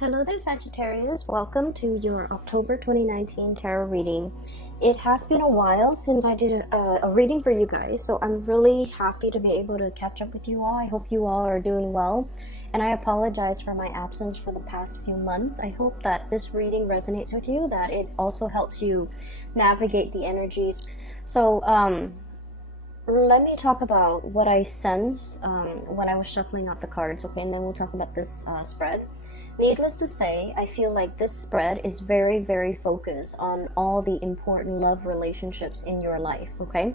Hello there, Sagittarius. Welcome to your October 2019 tarot reading. It has been a while since I did a reading for you guys, so I'm really happy to be able to catch up with you all. I hope you all are doing well, and I apologize for my absence for the past few months. I hope that this reading resonates with you, that it also helps you navigate the energies. So, let me talk about what I sense when I was shuffling out the cards, okay, and then we'll talk about this spread. Needless to say, I feel like this spread is very, very focused on all the important love relationships in your life, okay?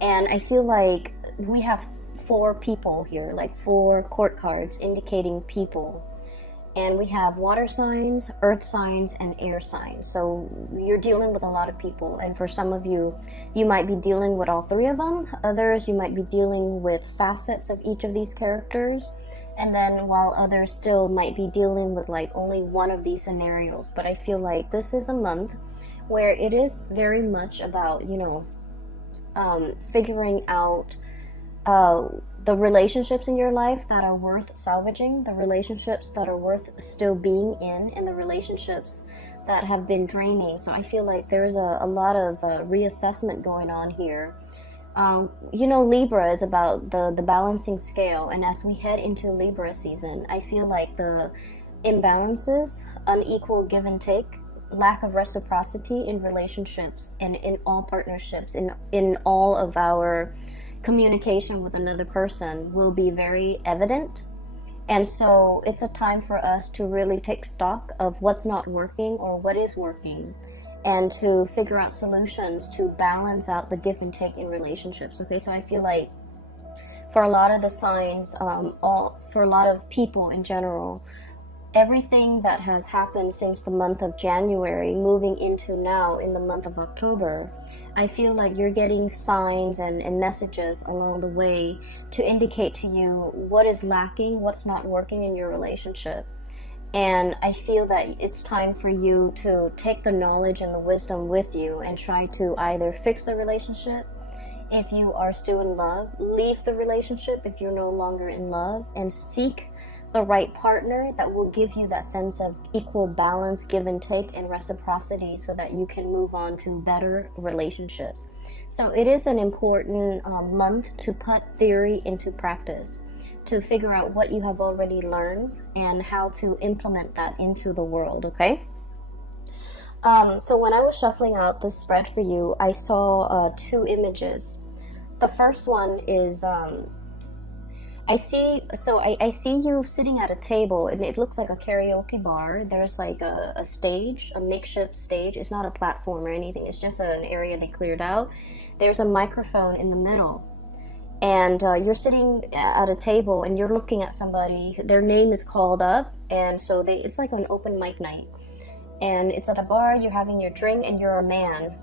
And I feel like we have four people here, like four court cards indicating people. And we have water signs, earth signs, and air signs. So you're dealing with a lot of people. And for some of you, you might be dealing with all three of them. Others, you might be dealing with facets of each of these characters. And then while others still might be dealing with like only one of these scenarios. But I feel like this is a month where it is very much about, figuring out the relationships in your life that are worth salvaging, the relationships that are worth still being in, and the relationships that have been draining. So I feel like there's a lot of reassessment going on here. Libra is about the balancing scale, and as we head into Libra season, I feel like the imbalances, unequal give and take, lack of reciprocity in relationships and in all partnerships, in all of our communication with another person will be very evident. And so it's a time for us to really take stock of what's not working or what is working, and to figure out solutions to balance out the give and take in relationships. Okay, so I feel like for a lot of the signs, for a lot of people in general, everything that has happened since the month of January moving into now in the month of October, I feel like you're getting signs and messages along the way to indicate to you what is lacking, what's not working in your relationship. And I feel that it's time for you to take the knowledge and the wisdom with you and try to either fix the relationship if you are still in love, leave the relationship if you're no longer in love, and seek the right partner that will give you that sense of equal balance, give and take, and reciprocity so that you can move on to better relationships. So it is an important month to put theory into practice, to figure out what you have already learned and how to implement that into the world, okay? So when I was shuffling out this spread for you, I saw two images. The first one is, I see you sitting at a table, and it looks like a karaoke bar. There's like a stage, a makeshift stage. It's not a platform or anything. It's just an area they cleared out. There's a microphone in the middle. And you're sitting at a table and you're looking at somebody, their name is called up, and so it's like an open mic night. And it's at a bar, you're having your drink, and you're a man.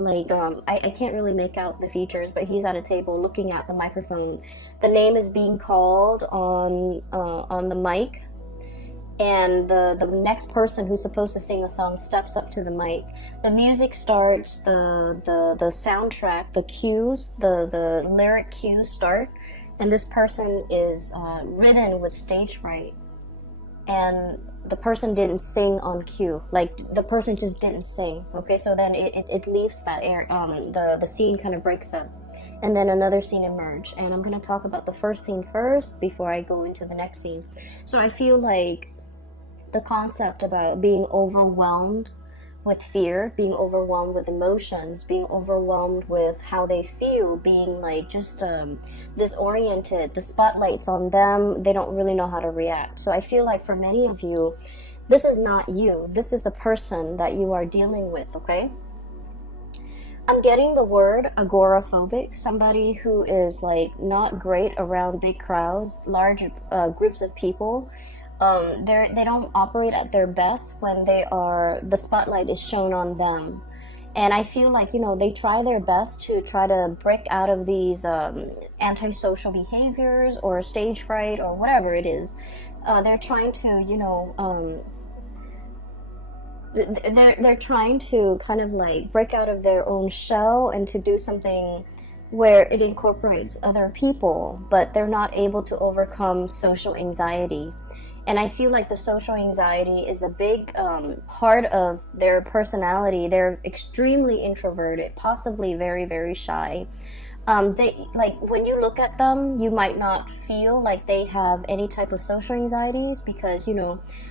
Like, I can't really make out the features, but he's at a table looking at the microphone. The name is being called on the mic, and the next person who's supposed to sing a song steps up to the mic. The music starts, the soundtrack, the cues, the lyric cues start, and this person is ridden with stage fright, and the person didn't sing on cue. Like, the person just didn't sing. Okay, so then it leaves that air. The scene kind of breaks up, and then another scene emerges. And I'm going to talk about the first scene first before I go into the next scene. So I feel like the concept about being overwhelmed with fear, being overwhelmed with emotions, being overwhelmed with how they feel, being like just disoriented, the spotlight's on them, they don't really know how to react. So I feel like for many of you, this is not you. This is a person that you are dealing with, okay? I'm getting the word agoraphobic, somebody who is like not great around big crowds, large groups of people. They don't operate at their best when the spotlight is shown on them. And I feel like, they try their best to try to break out of these antisocial behaviors or stage fright or whatever it is. They're trying to, they're trying to kind of like break out of their own shell and to do something where it incorporates other people, but they're not able to overcome social anxiety. And I feel like the social anxiety is a big part of their personality. They're extremely introverted, possibly very, very shy. They like when you look at them, you might not feel like they have any type of social anxieties because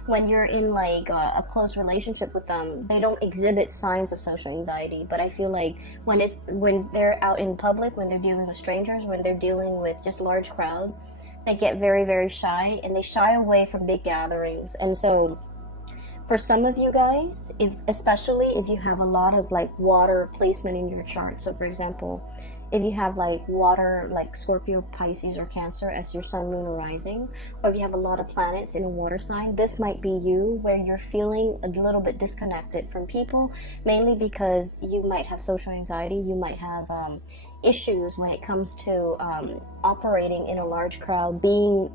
when you're in like a close relationship with them, they don't exhibit signs of social anxiety. But I feel like when they're out in public, when they're dealing with strangers, when they're dealing with just large crowds, they get very, very shy and they shy away from big gatherings. And so for some of you guys, especially if you have a lot of like water placement in your chart, so for example, if you have like water, like Scorpio, Pisces, or Cancer as your sun, moon, or rising, or if you have a lot of planets in a water sign, this might be you, where you're feeling a little bit disconnected from people, mainly because you might have social anxiety. You might have issues when it comes to operating in a large crowd, being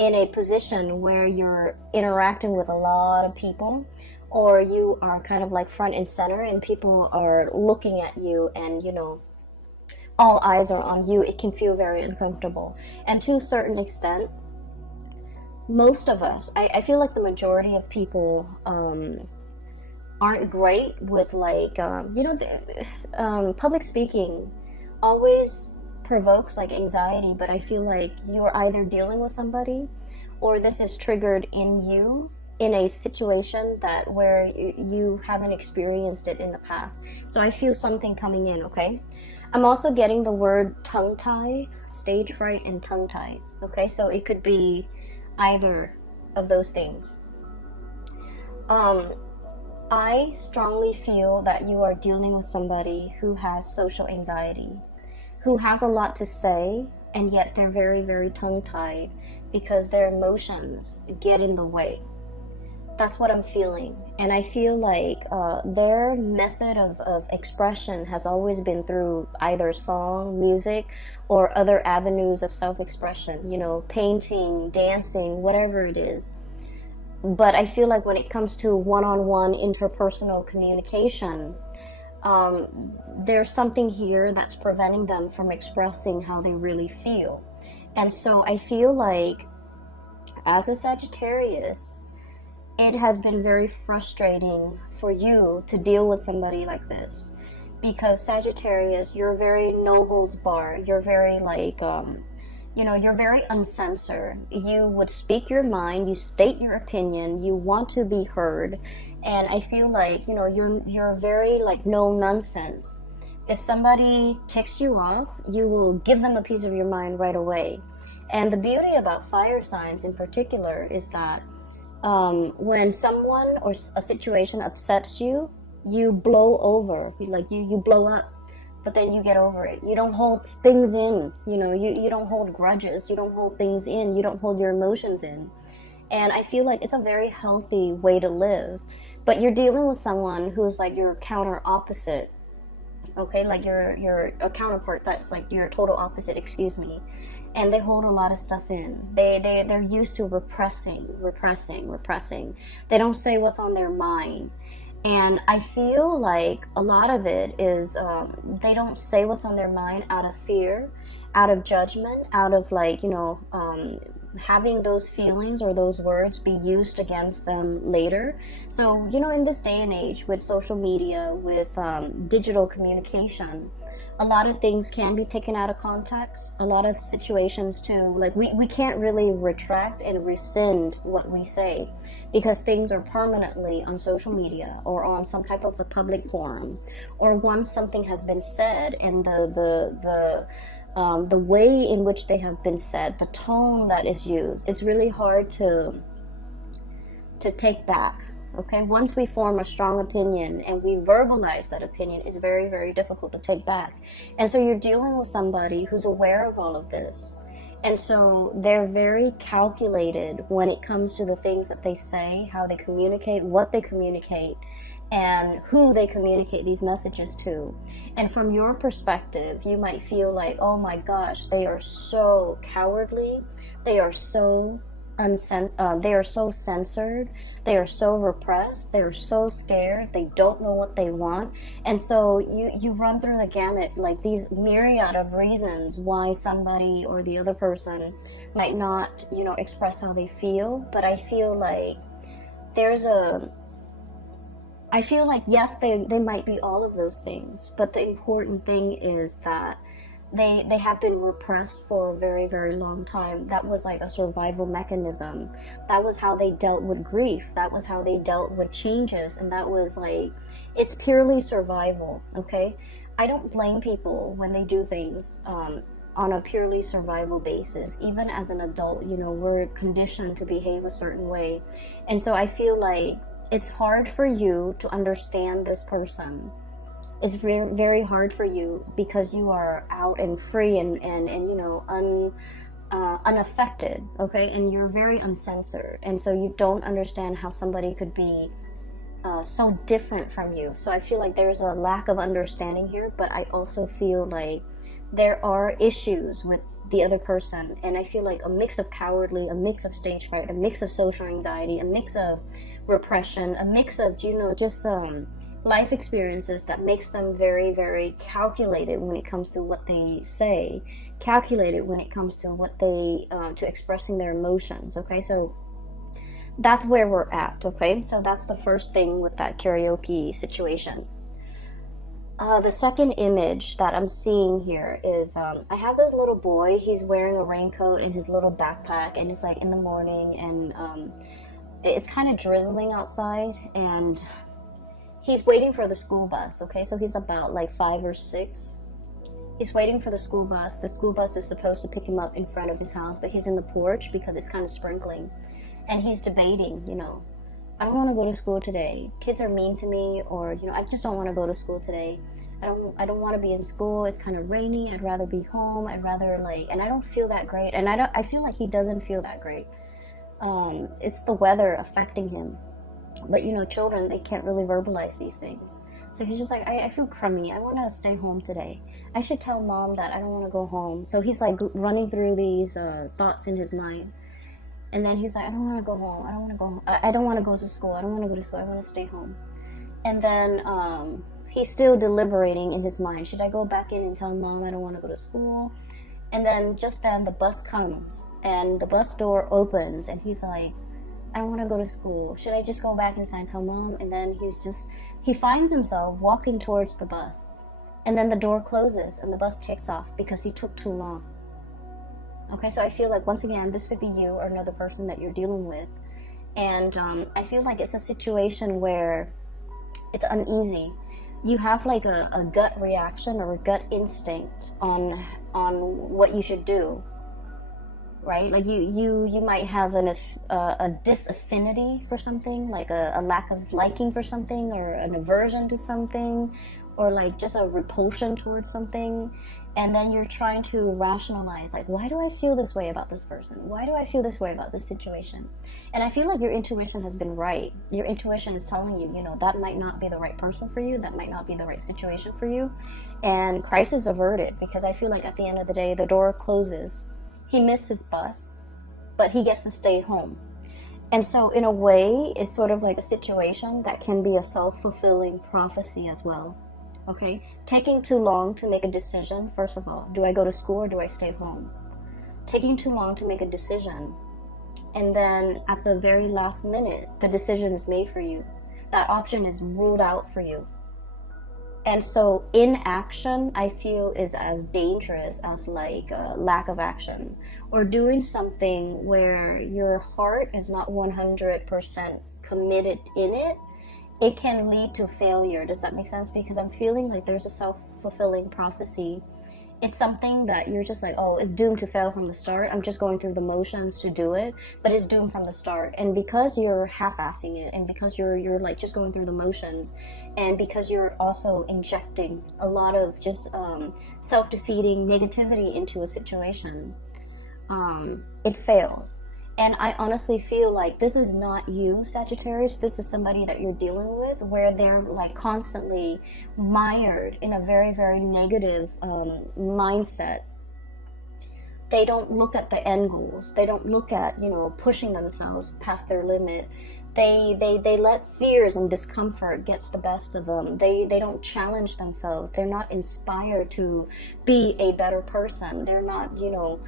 in a position where you're interacting with a lot of people, or you are kind of like front and center and people are looking at you, and all eyes are on you. It can feel very uncomfortable. And to a certain extent, most of us, I feel like the majority of people aren't great with like public speaking always provokes like anxiety, but I feel like you're either dealing with somebody or this is triggered in you in a situation that where you haven't experienced it in the past. So I feel something coming in, okay? I'm also getting the word tongue-tie, stage fright, and tongue-tie, okay? So it could be either of those things. I strongly feel that you are dealing with somebody who has social anxiety, who has a lot to say, and yet they're very, very tongue-tied because their emotions get in the way. That's what I'm feeling. And I feel like their method of expression has always been through either song, music, or other avenues of self-expression, painting, dancing, whatever it is. But I feel like when it comes to one-on-one interpersonal communication, there's something here that's preventing them from expressing how they really feel. And so I feel like as a Sagittarius, it has been very frustrating for you to deal with somebody like this, because Sagittarius, you're very no holds barred. You're very like, you're very uncensored. You would speak your mind. You state your opinion. You want to be heard, and I feel like you're very like no nonsense. If somebody ticks you off, you will give them a piece of your mind right away. And the beauty about fire signs in particular is that when someone or a situation upsets you, you blow over, like you blow up, but then you get over it. You don't hold things in, you don't hold grudges, you don't hold things in, you don't hold your emotions in. And I feel like it's a very healthy way to live. But you're dealing with someone who's like your counter opposite, okay, like you're a counterpart that's like your total opposite, excuse me. And they hold a lot of stuff in. They're used to repressing. They don't say what's on their mind. And I feel like a lot of it is they don't say what's on their mind out of fear, out of judgment, out of like, having those feelings or those words be used against them later. So, in this day and age with social media, with digital communication, a lot of things can be taken out of context. A lot of situations too, like we can't really retract and rescind what we say because things are permanently on social media or on some type of a public forum, or once something has been said and the way in which they have been said, the tone that is used, it's really hard to take back. Okay, once we form a strong opinion and we verbalize that opinion, it's very, very difficult to take back. And so you're dealing with somebody who's aware of all of this. And so they're very calculated when it comes to the things that they say, how they communicate, what they communicate, and who they communicate these messages to. And from your perspective, you might feel like, oh my gosh, they are so cowardly. They are so they are so censored, they are so repressed, they are so scared, they don't know what they want. And so you run through the gamut, like these myriad of reasons why somebody or the other person might not, you know, express how they feel. But I feel like yes, they might be all of those things, but the important thing is that they have been repressed for a very, very long time. That was like a survival mechanism. That was how they dealt with grief. That was how they dealt with changes. And that was like, it's purely survival, okay? I don't blame people when they do things on a purely survival basis. Even as an adult, you know, we're conditioned to behave a certain way. And so I feel like it's hard for you to understand this person. It's very, very hard for you because you are out and free and you know, unaffected, okay? And you're very uncensored. And so you don't understand how somebody could be so different from you. So I feel like there's a lack of understanding here, but I also feel like there are issues with the other person. And I feel like a mix of cowardly, a mix of stage fright, a mix of social anxiety, a mix of repression, a mix of, you know, just life experiences that makes them very, very calculated when it comes to what they say, calculated when it comes to what they to expressing their emotions. Okay, so that's where we're at. Okay, so that's the first thing with that karaoke situation. The second image that I'm seeing here is I have this little boy. He's wearing a raincoat and his little backpack, and it's like in the morning, and it's kind of drizzling outside, and he's waiting for the school bus, okay? So he's about like 5 or 6. He's waiting for the school bus. The school bus is supposed to pick him up in front of his house, but he's in the porch because it's kind of sprinkling. And he's debating, you know, I don't want to go to school today. Kids are mean to me, or, you know, I just don't want to go to school today. I don't want to be in school. It's kind of rainy. I'd rather be home. I'd rather and I don't feel that great. And I feel like he doesn't feel that great. It's the weather affecting him. But, you know, children, they can't really verbalize these things. So he's just like, I feel crummy. I want to stay home today. I should tell mom that I don't want to go home. So he's like running through these thoughts in his mind. And then he's like, I don't want to go home. I don't want to go home. I don't want to go to school. I don't want to go to school. I want to stay home. And then he's still deliberating in his mind. Should I go back in and tell mom I don't want to go to school? And then just then the bus comes. And the bus door opens. And he's like, I don't want to go to school. Should I just go back inside and tell mom? And then he finds himself walking towards the bus. And then the door closes and the bus takes off because he took too long. Okay, so I feel like, once again, this could be you or another person that you're dealing with. And I feel like it's a situation where it's uneasy. You have like a gut reaction or a gut instinct on what you should do. Right? Like you might have a disaffinity for something, like a lack of liking for something, or an aversion to something, or like just a repulsion towards something. And then you're trying to rationalize, like, why do I feel this way about this person? Why do I feel this way about this situation? And I feel like your intuition has been right. Your intuition is telling you, you know, that might not be the right person for you. That might not be the right situation for you. And crisis averted, because I feel like at the end of the day, the door closes. He missed his bus, but he gets to stay home. And so in a way, it's sort of like a situation that can be a self-fulfilling prophecy as well. Okay? Taking too long to make a decision, first of all. Do I go to school or do I stay home? Taking too long to make a decision. And then at the very last minute, the decision is made for you. That option is ruled out for you. And so inaction, I feel, is as dangerous as like lack of action, or doing something where your heart is not 100% committed in it. It can lead to failure. Does that make sense? Because I'm feeling like there's a self-fulfilling prophecy. It's something that you're just like, oh, it's doomed to fail from the start. I'm just going through the motions to do it, but it's doomed from the start. And because you're half-assing it, and because you're like just going through the motions, and because you're also injecting a lot of just self-defeating negativity into a situation, it fails. And I honestly feel like this is not you, Sagittarius. This is somebody that you're dealing with, where they're like constantly mired in a very, very negative mindset. They don't look at the end goals. They don't look at, you know, pushing themselves past their limit. They let fears and discomfort gets the best of them. They don't challenge themselves. They're not inspired to be a better person. They're not, you know,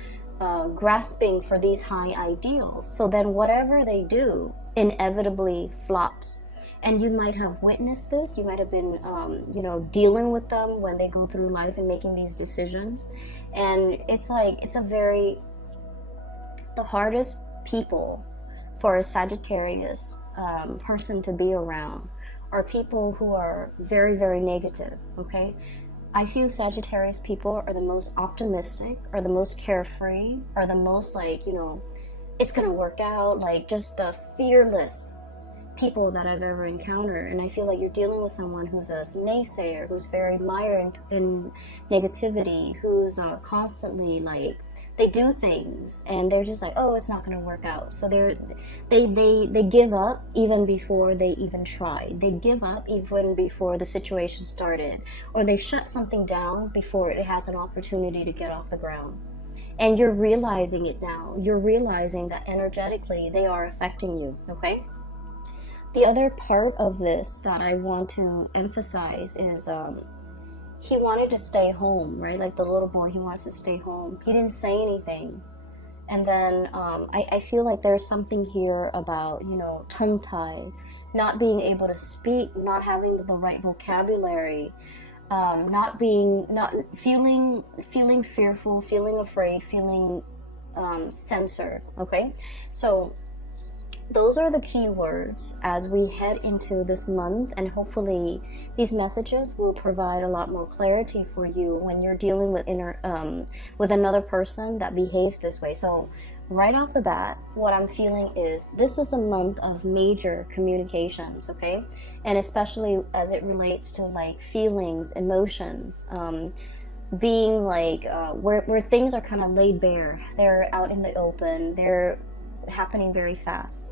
grasping for these high ideals. So then whatever they do inevitably flops. And you might have witnessed this. You might have been, you know, dealing with them when they go through life and making these decisions. And it's like, the hardest people for a Sagittarius person to be around are people who are very, very negative, okay? I feel Sagittarius people are the most optimistic, are the most carefree, are the most like, you know, it's gonna work out, like just fearless people that I've ever encountered. And I feel like you're dealing with someone who's a naysayer, who's very mired in negativity, who's constantly like, they do things and they're just like, oh, it's not going to work out. So they give up even before they even try. They give up even before the situation started, or they shut something down before it has an opportunity to get off the ground. And you're realizing it now. You're realizing that energetically they are affecting you, okay? The other part of this that I want to emphasize is he wanted to stay home, right? Like the little boy, he wants to stay home. He didn't say anything. And then I feel like there's something here about, you know, tongue-tied, not being able to speak, not having the right vocabulary, not feeling fearful, feeling afraid, feeling censored, okay? So those are the key words as we head into this month, and hopefully these messages will provide a lot more clarity for you when you're dealing with with another person that behaves this way. So right off the bat, what I'm feeling is this is a month of major communications, okay? And especially as it relates to like feelings, emotions, being like where things are kind of laid bare. They're out in the open. They're happening very fast.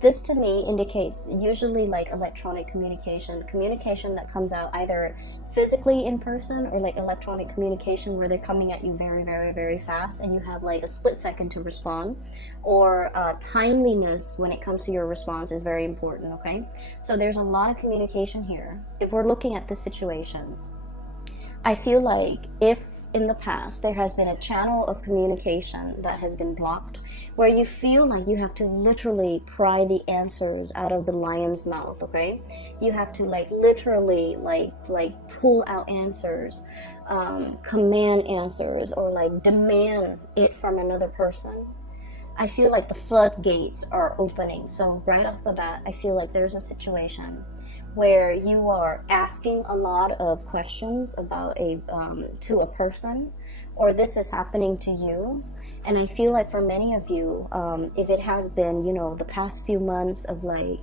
This to me indicates usually like electronic communication that comes out either physically in person or like electronic communication where they're coming at you very, very, very fast and you have like a split second to respond, or timeliness when it comes to your response is very important, okay? So there's a lot of communication here. If we're looking at this situation, I feel like if in the past there has been a channel of communication that has been blocked, where you feel like you have to literally pry the answers out of the lion's mouth, okay? You have to like literally like pull out answers, command answers, or like demand it from another person. I feel like the floodgates are opening. So right off the bat, I feel like there's a situation where you are asking a lot of questions about to a person, or this is happening to you. And I feel like for many of you, if it has been, you know, the past few months of like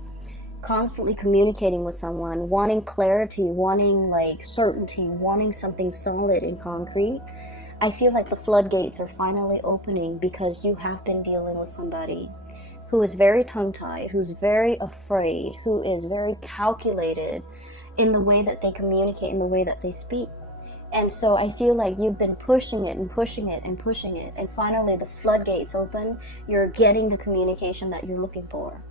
constantly communicating with someone, wanting clarity, wanting like certainty, wanting something solid and concrete, I feel like the floodgates are finally opening because you have been dealing with somebody who is very tongue-tied, who's very afraid, who is very calculated in the way that they communicate, in the way that they speak. And so I feel like you've been pushing it and pushing it and pushing it, and finally the floodgates open. You're getting the communication that you're looking for.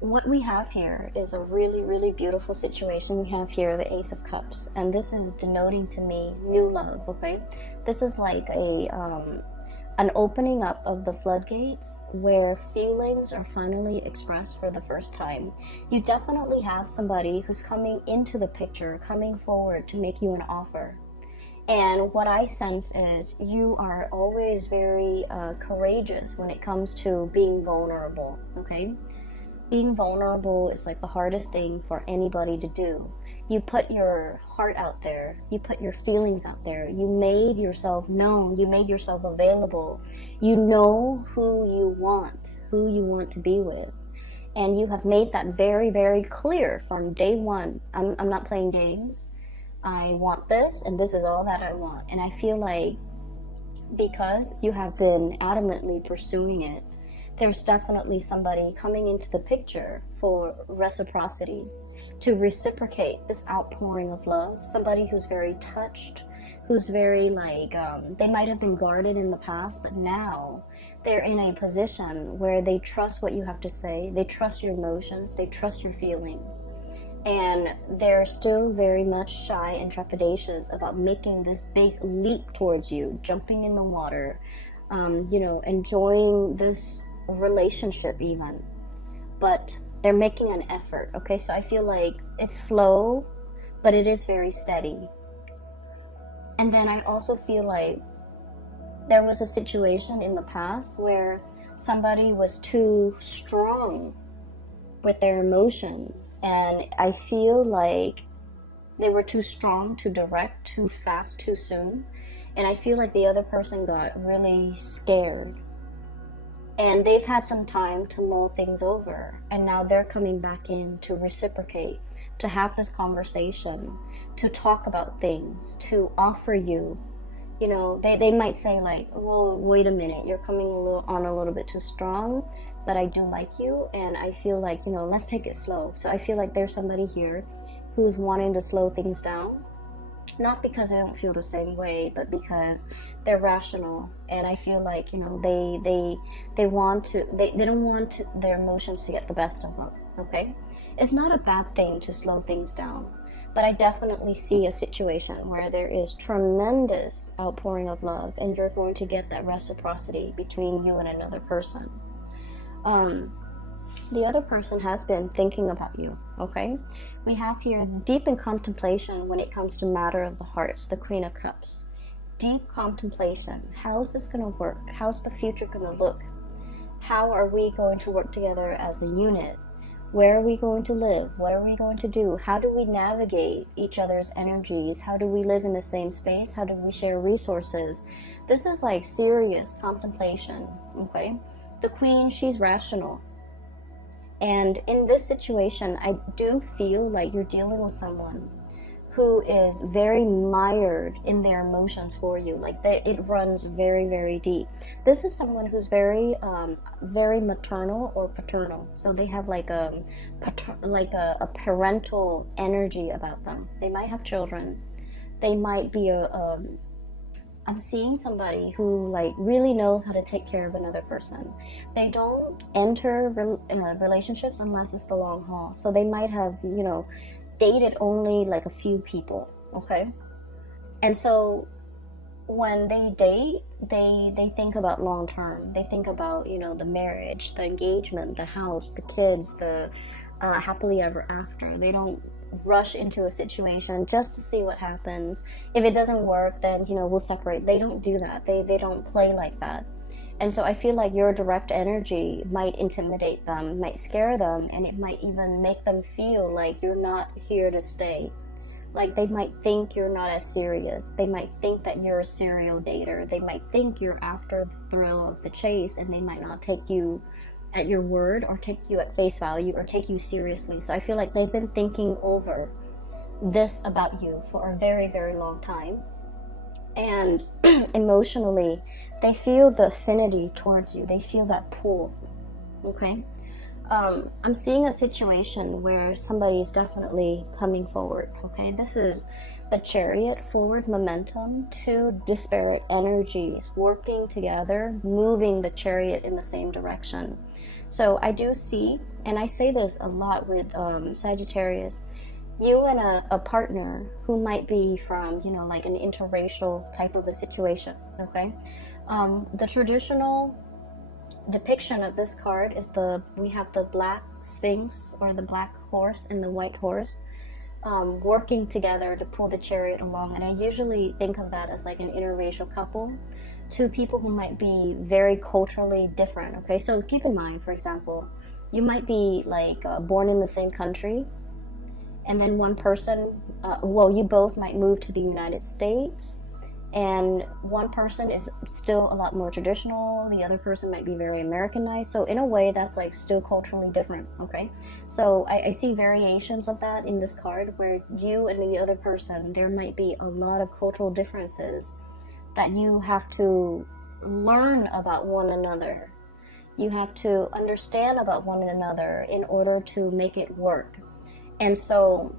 What we have here is a really, really beautiful situation. We have here the Ace of Cups, and this is denoting to me new love, okay? This is like an opening up of the floodgates where feelings are finally expressed for the first time. You definitely have somebody who's coming into the picture, coming forward to make you an offer. And what I sense is you are always very courageous when it comes to being vulnerable, okay? Being vulnerable is like the hardest thing for anybody to do. You put your heart out there, you put your feelings out there, you made yourself known, you made yourself available. You know who you want to be with. And you have made that very, very clear from day one. I'm not playing games. I want this, and this is all that I want. And I feel like because you have been adamantly pursuing it, there's definitely somebody coming into the picture for reciprocity, to reciprocate this outpouring of love. Somebody who's very touched, who's very like, they might have been guarded in the past, but now they're in a position where they trust what you have to say, they trust your emotions, they trust your feelings, and they're still very much shy and trepidatious about making this big leap towards you, jumping in the water, you know, enjoying this relationship even. But they're making an effort, okay? So I feel like it's slow, but it is very steady. And then I also feel like there was a situation in the past where somebody was too strong with their emotions, and I feel like they were too strong, too direct, too fast, too soon, and I feel like the other person got really scared, and they've had some time to mull things over, and now they're coming back in to reciprocate, to have this conversation, to talk about things, to offer you, you know, they might say like, well, wait a minute, you're coming a little bit too strong, but I do like you, and I feel like, you know, let's take it slow. So I feel like there's somebody here who's wanting to slow things down, not because they don't feel the same way, but because they're rational, and I feel like, you know, they don't want their emotions to get the best of them, okay? It's not a bad thing to slow things down, but I definitely see a situation where there is tremendous outpouring of love, and you're going to get that reciprocity between you and another person. The other person has been thinking about you, okay? We have here deep in contemplation when it comes to matter of the hearts, the Queen of Cups. Deep contemplation. How's this going to work? How's the future going to look? How are we going to work together as a unit? Where are we going to live? What are we going to do? How do we navigate each other's energies? How do we live in the same space? How do we share resources? This is like serious contemplation, okay? The Queen, she's rational. And in this situation, I do feel like you're dealing with someone who is very mired in their emotions for you. Like it runs very, very deep. This is someone who's very, very maternal or paternal. So they have like a parental energy about them. They might have children. They might be I'm seeing somebody who like really knows how to take care of another person. They don't enter relationships unless it's the long haul. So they might have, you know, dated only like a few people, okay? And so when they date, they think about long term. They think about, you know, the marriage, the engagement, the house, the kids, the happily ever after. They don't rush into a situation just to see what happens. If it doesn't work, then, you know, we'll separate. They don't do that. They don't play like that. And so I feel like your direct energy might intimidate them, might scare them, and it might even make them feel like you're not here to stay. Like they might think you're not as serious. They might think that you're a serial dater. They might think you're after the thrill of the chase, and they might not take you at your word or take you at face value or take you seriously. So I feel like they've been thinking over this about you for a very, very long time. And emotionally, they feel the affinity towards you. They feel that pull, okay? I'm seeing a situation where somebody is definitely coming forward, okay? This is the Chariot, forward momentum, two disparate energies working together, moving the Chariot in the same direction. So I do see, and I say this a lot with Sagittarius, you and a partner who might be from, you know, like an interracial type of a situation, okay? The traditional depiction of this card is we have the black sphinx or the black horse and the white horse working together to pull the chariot along, and I usually think of that as like an interracial couple, two people who might be very culturally different, okay? So keep in mind, for example, you might be like born in the same country, and then one person, you both might move to the United States, and one person is still a lot more traditional, the other person might be very Americanized. So in a way, that's like still culturally different, okay? So I see variations of that in this card where you and the other person, there might be a lot of cultural differences that you have to learn about one another. You have to understand about one another in order to make it work. And so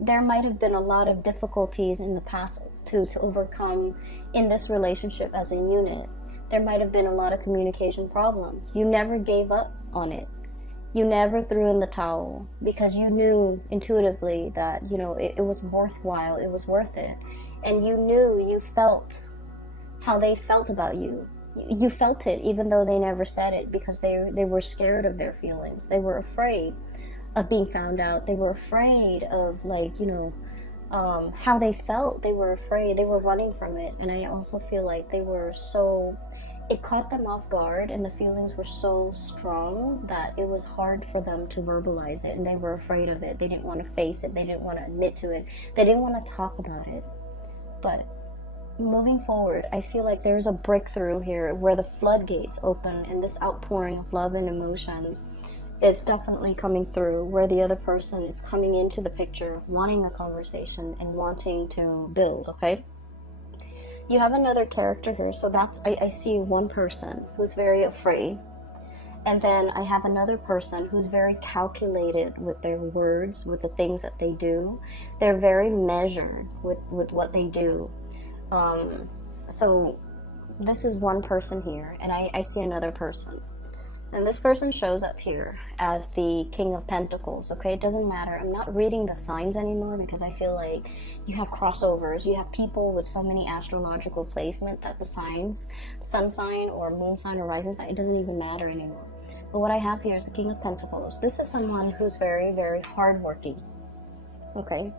there might have been a lot of difficulties in the past to overcome in this relationship as a unit. There might have been a lot of communication problems. You never gave up on it. You never threw in the towel because you knew intuitively that, you know, it was worthwhile, it was worth it. And you knew, you felt how they felt about you. You felt it even though they never said it, because they were scared of their feelings. They were afraid of being found out. They were afraid of, like, you know, how they felt. They were afraid. They were running from it. And I also feel like they were so, it caught them off guard, and the feelings were so strong that it was hard for them to verbalize it, and they were afraid of it. They didn't want to face it. They didn't want to admit to it. They didn't want to talk about it. But moving forward, I feel like there's a breakthrough here where the floodgates open, and this outpouring of love and emotions is definitely coming through, where the other person is coming into the picture, wanting a conversation and wanting to build, okay? You have another character here, so that's, I see one person who's very afraid, and then I have another person who's very calculated with their words, with the things that they do. They're very measured with what they do. So this is one person here, and I see another person. And this person shows up here as the King of Pentacles, okay? It doesn't matter. I'm not reading the signs anymore because I feel like you have crossovers. You have people with so many astrological placement that the signs, sun sign or moon sign or rising sign, it doesn't even matter anymore. But what I have here is the King of Pentacles. This is someone who's very, very hardworking, okay?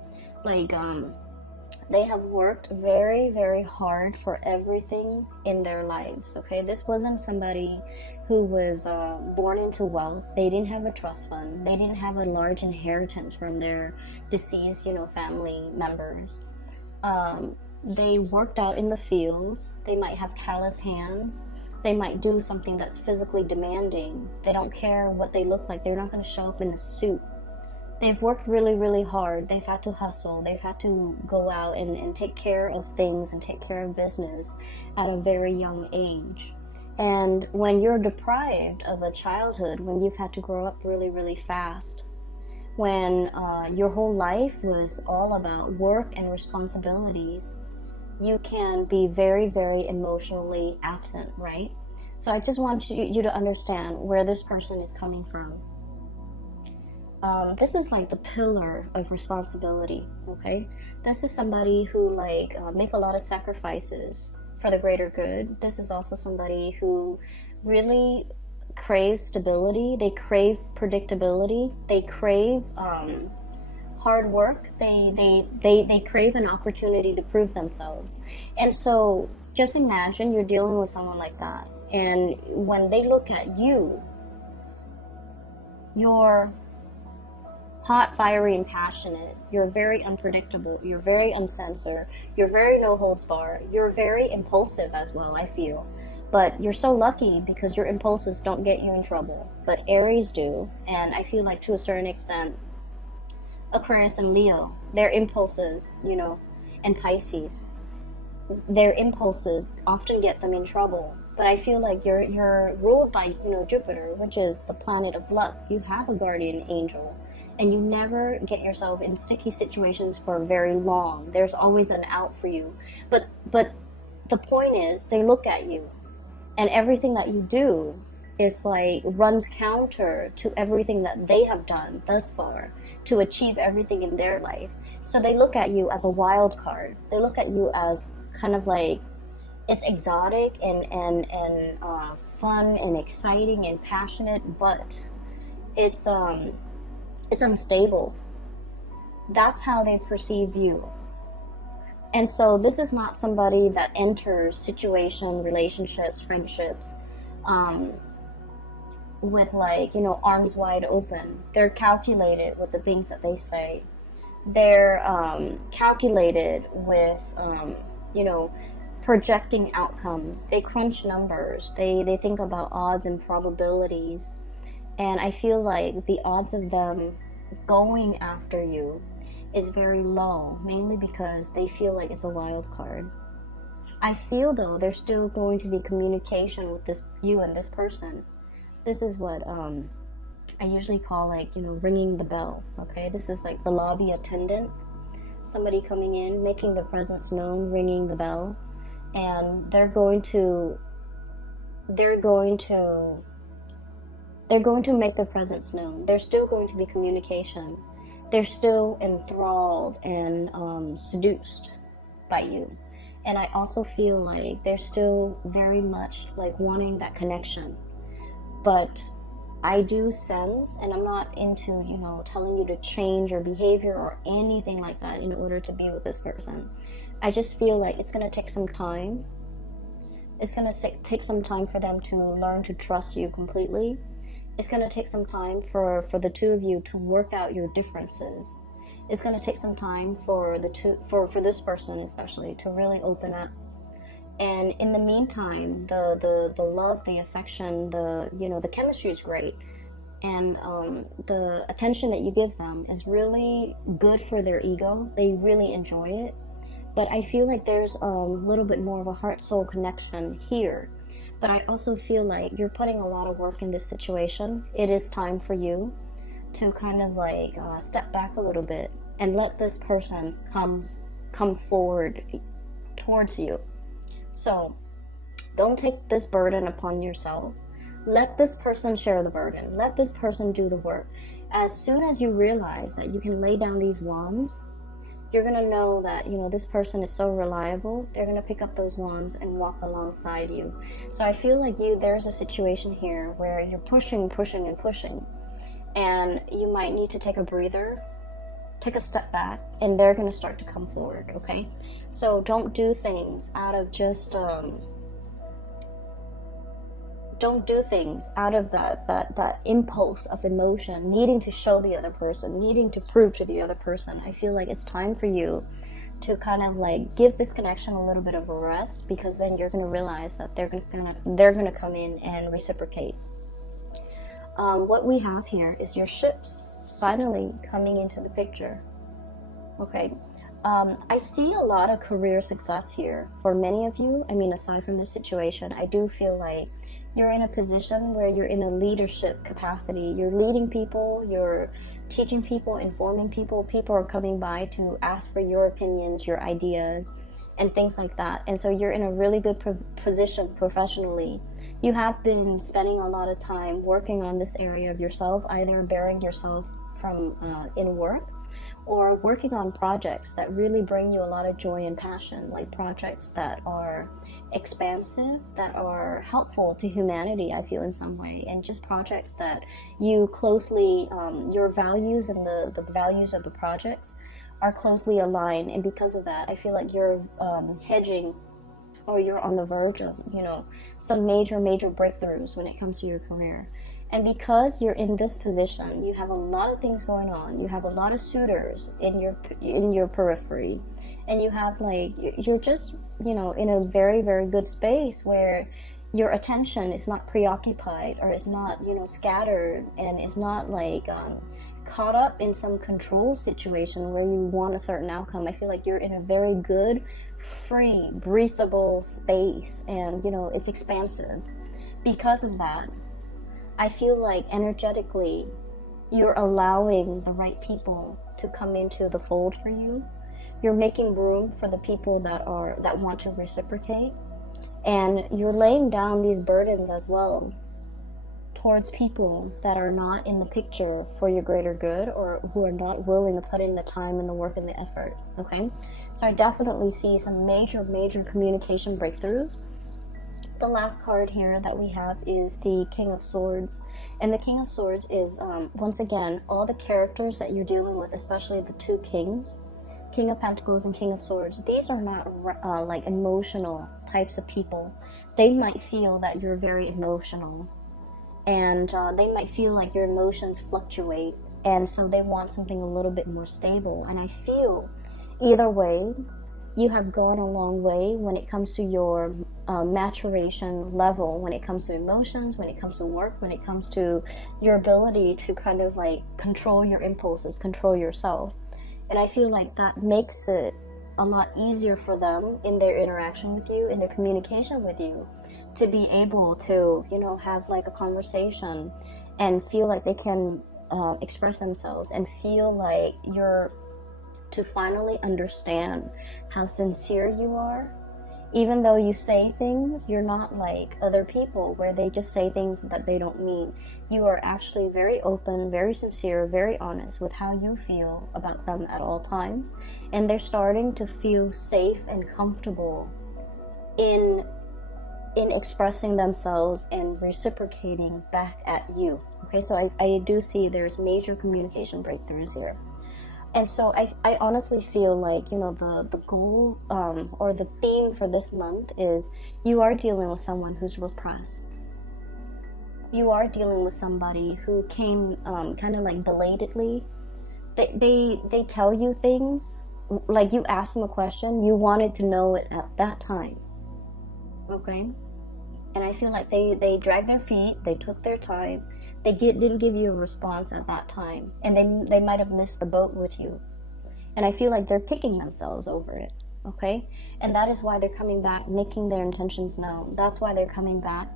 Like, they have worked very, very hard for everything in their lives, okay? This wasn't somebody who was born into wealth. They didn't have a trust fund. They didn't have a large inheritance from their deceased, you know, family members. They worked out in the fields. They might have callous hands. They might do something that's physically demanding. They don't care what they look like. They're not going to show up in a suit. They've worked really, really hard. They've had to hustle. They've had to go out and take care of things and take care of business at a very young age. And when you're deprived of a childhood, when you've had to grow up really, really fast, when your whole life was all about work and responsibilities, you can be very, very emotionally absent, right? So I just want you to understand where this person is coming from. This is like the pillar of responsibility, okay? This is somebody who make a lot of sacrifices for the greater good. This is also somebody who really craves stability. They crave predictability. They crave hard work. They crave an opportunity to prove themselves. And so just imagine you're dealing with someone like that. And when they look at you, you're hot, fiery, and passionate. You're very unpredictable. You're very uncensored. You're very no holds barred. You're very impulsive as well, I feel. But you're so lucky because your impulses don't get you in trouble. But Aries do. And I feel like to a certain extent, Aquarius and Leo, their impulses, you know, and Pisces, their impulses often get them in trouble. But I feel like you're ruled by, you know, Jupiter, which is the planet of luck. You have a guardian angel. And you never get yourself in sticky situations for very long. There's always an out for you. But the point is, they look at you, and everything that you do is like runs counter to everything that they have done thus far to achieve everything in their life. So they look at you as a wild card. They look at you as kind of like, it's exotic and fun and exciting and passionate, but it's unstable. That's how they perceive you. And so this is not somebody that enters situation, relationships, friendships, with like, you know, arms wide open. They're calculated with the things that they say. They're calculated with, you know, projecting outcomes. They crunch numbers. They think about odds and probabilities. And I feel like the odds of them going after you is very low, mainly because they feel like it's a wild card. I feel though there's still going to be communication with you and this person. This is what I usually call, like, you know, ringing the bell, okay? This is like the lobby attendant somebody coming in, making their presence known, ringing the bell, and they're going to make their presence known. There's still going to be communication. They're still enthralled and seduced by you. And I also feel like they're still very much like wanting that connection. But I do sense, and I'm not into, telling you to change your behavior or anything like that in order to be with this person. I just feel like it's going to take some time. It's going to take some time for them to learn to trust you completely. It's going to take some time for the two of you to work out your differences. It's going to take some time for this person especially to really open up. And in the meantime, the love, the affection, the chemistry is great. And the attention that you give them is really good for their ego. They really enjoy it. But I feel like there's a little bit more of a heart-soul connection here. But I also feel like you're putting a lot of work in this situation. It is time for you to kind of like step back a little bit and let this person come forward towards you. So don't take this burden upon yourself. Let this person share the burden. Let this person do the work. As soon as you realize that you can lay down these wands, you're going to know that, this person is so reliable. They're going to pick up those wands and walk alongside you. So I feel like there's a situation here where you're pushing, and you might need to take a breather, take a step back, and they're going to start to come forward, okay? So don't do things out of just, don't do things out of that impulse of emotion, needing to show the other person, needing to prove to the other person. I feel like it's time for you to kind of like give this connection a little bit of a rest, because then you're going to realize that they're going to come in and reciprocate. What we have here is your ships finally coming into the picture. Okay. I see a lot of career success here for many of you. I mean, aside from this situation, I do feel like you're in a position where you're in a leadership capacity. You're leading people, you're teaching people, informing people. People are coming by to ask for your opinions, your ideas, and things like that. And so you're in a really good position professionally. You have been spending a lot of time working on this area of yourself, either bearing yourself from in work, or working on projects that really bring you a lot of joy and passion, like projects that are expansive, that are helpful to humanity, I feel, in some way, and just projects that you closely, your values and the values of the projects are closely aligned. And because of that, I feel like you're hedging, or you're on the verge of, some major breakthroughs when it comes to your career. And because you're in this position, you have a lot of things going on. You have a lot of suitors in your periphery, and you have you're just in a very, very good space where your attention is not preoccupied, or is not scattered, and is not caught up in some control situation where you want a certain outcome. I feel like you're in a very good, free, breathable space, and it's expansive. Because of that, I feel like energetically you're allowing the right people to come into the fold for you. You're making room for the people that want to reciprocate, and you're laying down these burdens as well towards people that are not in the picture for your greater good, or who are not willing to put in the time and the work and the effort. Okay, so I definitely see some major communication breakthroughs. The last card here that we have is the King of Swords, and the King of Swords is once again all the characters that you're dealing with, especially the two kings, King of Pentacles and King of Swords. These are not emotional types of people. They might feel that you're very emotional, and they might feel like your emotions fluctuate, and so they want something a little bit more stable. And I feel either way, you have gone a long way when it comes to your maturation level, when it comes to emotions, when it comes to work, when it comes to your ability to kind of control your impulses, control yourself. And I feel like that makes it a lot easier for them in their interaction with you, in their communication with you, to be able to, have a conversation and feel like they can express themselves, and feel like you're to finally understand how sincere you are. Even though you say things, you're not like other people where they just say things that they don't mean. You are actually very open, very sincere, very honest with how you feel about them at all times. And they're starting to feel safe and comfortable in expressing themselves and reciprocating back at you. Okay, so I do see there's major communication breakthroughs here. And so I honestly feel like, you know, the goal or the theme for this month is you are dealing with someone who's repressed. You are dealing with somebody who came kind of like belatedly. They tell you things, like you ask them a question, you wanted to know it at that time. Okay? And I feel like they dragged their feet, they took their time. They didn't give you a response at that time. And then they might have missed the boat with you. And I feel like they're kicking themselves over it. Okay? And that is why they're coming back, making their intentions known. That's why they're coming back.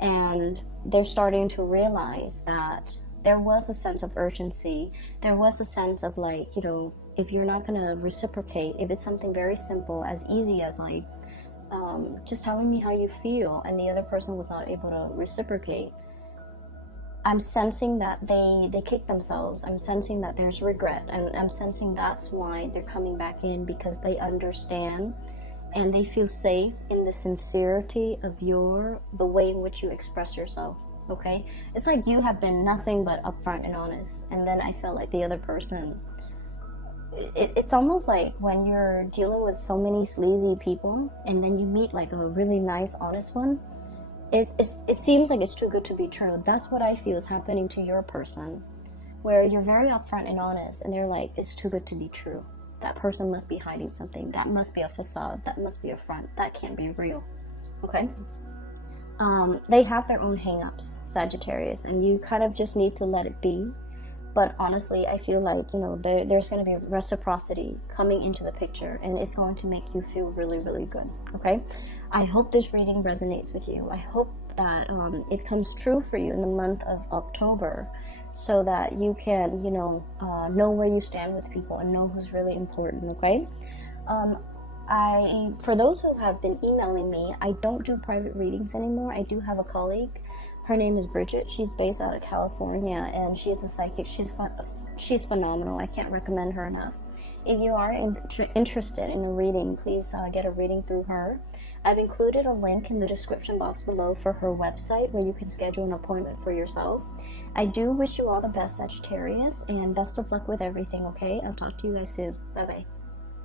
And they're starting to realize that there was a sense of urgency. There was a sense of like, you know, if you're not going to reciprocate, if it's something very simple, as easy as like, just telling me how you feel, and the other person was not able to reciprocate, I'm sensing that they kick themselves. I'm sensing that there's regret, and I'm sensing that's why they're coming back in, because they understand and they feel safe in the sincerity of the way in which you express yourself. Okay, it's like you have been nothing but upfront and honest, and then I felt like the other person, it's almost like when you're dealing with so many sleazy people and then you meet like a really nice honest one, it seems like it's too good to be true. That's what I feel is happening to your person, where you're very upfront and honest, and they're like, it's too good to be true. That person must be hiding something. That must be a facade. That must be a front. That can't be real. Okay? They have their own hang-ups, Sagittarius, and you kind of just need to let it be. But honestly, I feel like, you know, there's going to be reciprocity coming into the picture, and it's going to make you feel really, really good. Okay? I hope this reading resonates with you. I hope that it comes true for you in the month of October, so that you can, you know where you stand with people and know who's really important. Okay? For those who have been emailing me, I don't do private readings anymore. I do have a colleague. Her name is Bridget. She's based out of California, and she is a psychic. She's phenomenal. I can't recommend her enough. If you are interested in a reading, please get a reading through her. I've included a link in the description box below for her website where you can schedule an appointment for yourself. I do wish you all the best, Sagittarius, and best of luck with everything, okay? I'll talk to you guys soon. Bye-bye.